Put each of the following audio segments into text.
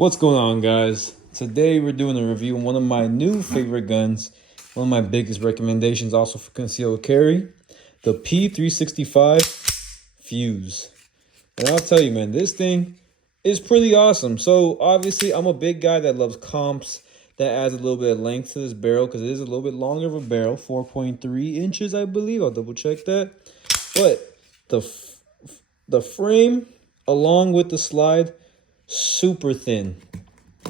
What's going on, guys? Today we're doing a review on one of my new favorite guns, one of my biggest recommendations also for concealed carry, the P365 Fuse. And I'll tell you, man, this thing is pretty awesome. So obviously I'm a big guy that loves comps. That adds a little bit of length to this barrel because it is a little bit longer of a barrel, 4.3 inches, I believe. I'll double check that. But the frame along with the slide, super thin.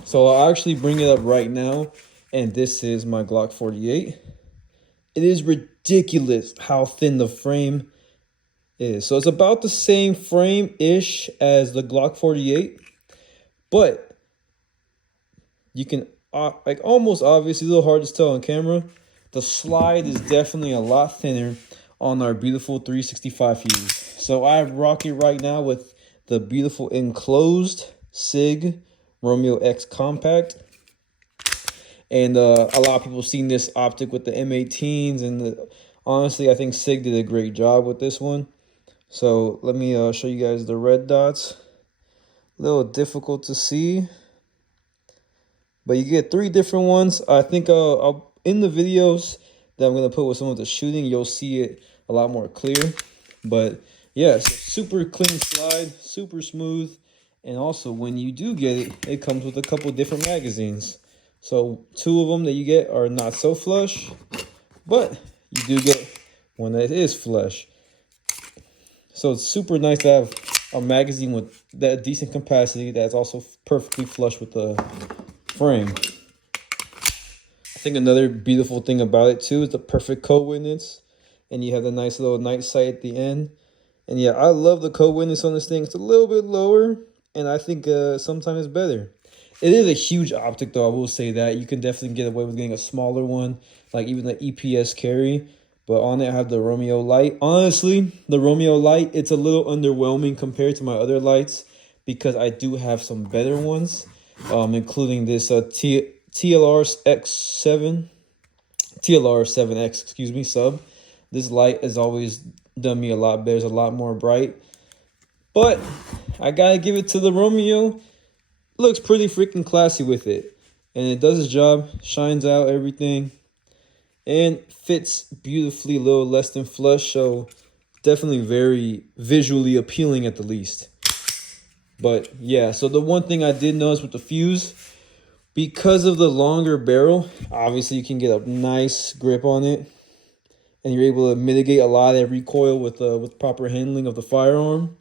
So I'll actually bring it up right now, and this is my Glock 48. It is ridiculous how thin the frame is. So it's about the same frame-ish as the Glock 48, but you can like almost obviously, a little hard to tell on camera, the slide is definitely a lot thinner on our beautiful 365 Fuse. So I rock it right now with the beautiful enclosed Sig Romeo X Compact. And a lot of people seen this optic with the M18s, and honestly, I think Sig did a great job with this one. So let me show you guys the red dots. A little difficult to see, but you get 3 different ones. I think I'll in the videos that I'm gonna put with some of the shooting, you'll see it a lot more clear. But yeah, so super clean slide, super smooth. And also, when you do get it, it comes with a couple different magazines. So 2 of them that you get are not so flush, but you do get one that is flush. So it's super nice to have a magazine with that decent capacity that's also perfectly flush with the frame. I think another beautiful thing about it too is the perfect code witness, and you have the nice little night sight at the end. And yeah, I love the code witness on this thing. It's a little bit lower, and I think sometimes it's better. It is a huge optic, though. I will say that you can definitely get away with getting a smaller one, like even the EPS carry. But on it, I have the Romeo Light. Honestly, the Romeo Light, it's a little underwhelming compared to my other lights because I do have some better ones, including this TLR7X, excuse me, sub. This light has always done me a lot better. It's a lot more bright. But I gotta give it to the Romeo. Looks pretty freaking classy with it, and it does its job, shines out everything, and fits beautifully, a little less than flush, so definitely very visually appealing at the least. But yeah, so the one thing I did notice with the Fuse, because of the longer barrel, obviously you can get a nice grip on it, and you're able to mitigate a lot of that recoil with proper handling of the firearm.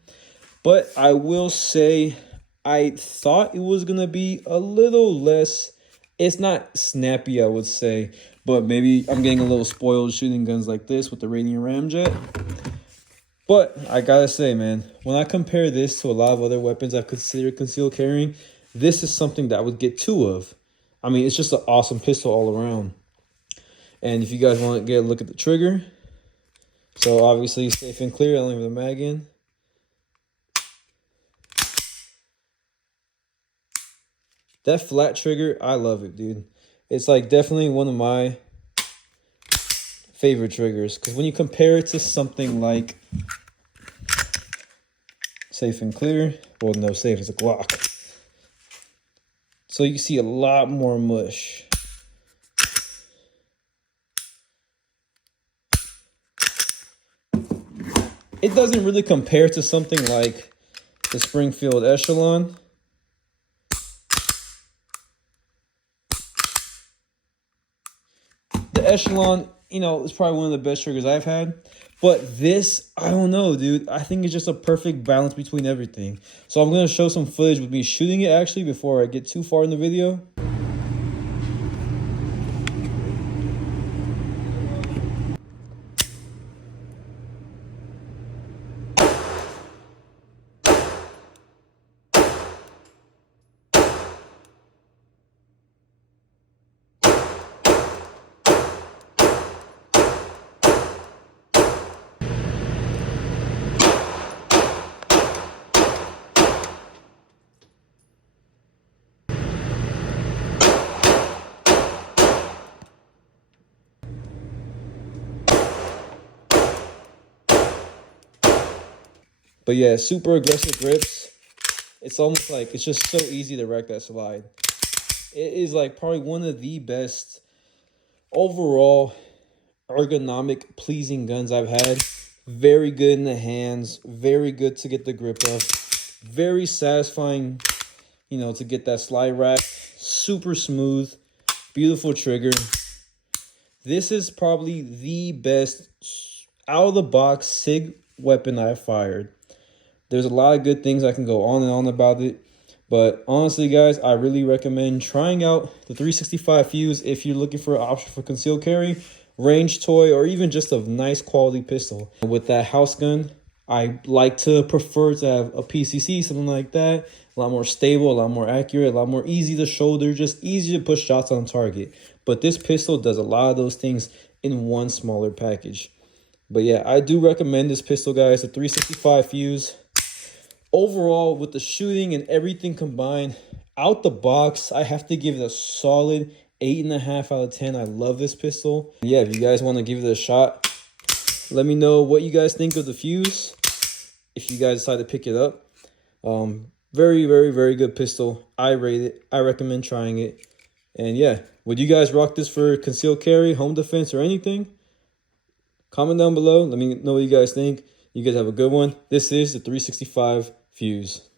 But I will say, I thought it was going to be a little less, it's not snappy, I would say, but maybe I'm getting a little spoiled shooting guns like this with the Radiant Ramjet. But I gotta say, man, when I compare this to a lot of other weapons I've considered concealed carrying, this is something that I would get 2 of. I mean, it's just an awesome pistol all around. And if you guys want to get a look at the trigger, so obviously safe and clear, I don't leave the mag in. That flat trigger, I love it, dude. It's like definitely one of my favorite triggers, because when you compare it to something like safe and clear, well, no, safe is a Glock. So you see a lot more mush. It doesn't really compare to something like the Springfield Echelon. The Echelon, you know, is probably one of the best triggers I've had. But this, I don't know, dude. I think it's just a perfect balance between everything. So I'm going to show some footage with me shooting it, actually, before I get too far in the video. But yeah, super aggressive grips. It's almost like it's just so easy to wreck that slide. It is like probably one of the best overall ergonomic pleasing guns I've had. Very good in the hands, very good to get the grip of, very satisfying, you know, to get that slide rack. Super smooth, beautiful trigger. This is probably the best out of the box SIG weapon I've fired. There's a lot of good things I can go on and on about it, but honestly, guys, I really recommend trying out the 365 Fuse if you're looking for an option for concealed carry, range toy, or even just a nice quality pistol. And with that house gun, I like to prefer to have a PCC, something like that. A lot more stable, a lot more accurate, a lot more easy to shoulder, just easy to put shots on target. But this pistol does a lot of those things in one smaller package. But yeah, I do recommend this pistol, guys, the 365 Fuse. Overall, with the shooting and everything combined, out the box, I have to give it a solid 8.5 out of 10. I love this pistol. Yeah, if you guys want to give it a shot, let me know what you guys think of the Fuse. If you guys decide to pick it up, very, very, very good pistol. I rate it. I recommend trying it. And yeah, would you guys rock this for concealed carry, home defense, or anything? Comment down below. Let me know what you guys think. You guys have a good one. This is the 365 Fuse.